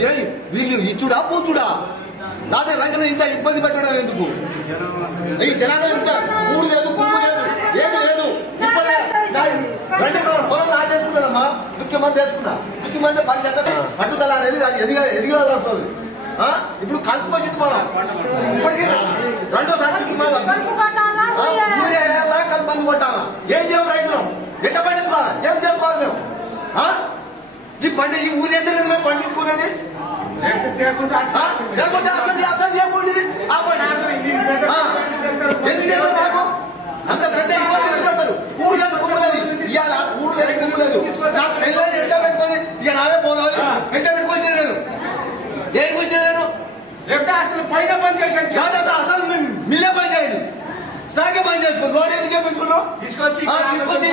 ఏ వీళ్ళు ఇచ్చుడా పోతుడా? నాదే రైతులు ఇంత ఇబ్బంది పెట్టడం ఎందుకు? ఈ జనాలు ఇంత కూడు లేదు కుమ్ము లేదు. ఏది లేదు. ఇప్పుడే రెండు పొలం ముఖ్యమంత్రి చేసుకున్నా ముఖ్యమంత్రి పని చేస్తే పట్టుదల అనేది అది ఎదిగా ఎదిగాల్సి వస్తుంది. ఆ? ఇప్పుడు కలుపు వచ్చింది మనం ఇప్పటికీ రెండోసారి కలుపు కొట్టాలా, ఊరే- ఊరే ఏం చేయం రైతులు? ఎట్లా పండించుకోవాలి? ఏం చేసుకోవాలి మేము? ఆ? ఈ పండి ఈ ఊరు వేస్తే మేము? లేకపోతే అసలు అసలు ఆ, ఎందుకు మాకు? అంత పెద్ద ఇబ్బంది పెడతారు? ఊరు లేదు ఇవాళ ఊరు లేదు ఊరు లేదు నా పిల్లలు ఎంట పెట్టుకొని ఇక నావే పోవాలి. ఎంట పెట్టుకొని తినలేను దేని గురించి నేను లేకపోతే అసలు పైన పని చేశాను కాదు అసలు అసలు మీ- మీరే పని చేయండి. పని చేసుకోండి. ఎందుకు చేపించుకున్నావు తీసుకొచ్చి తీసుకొచ్చి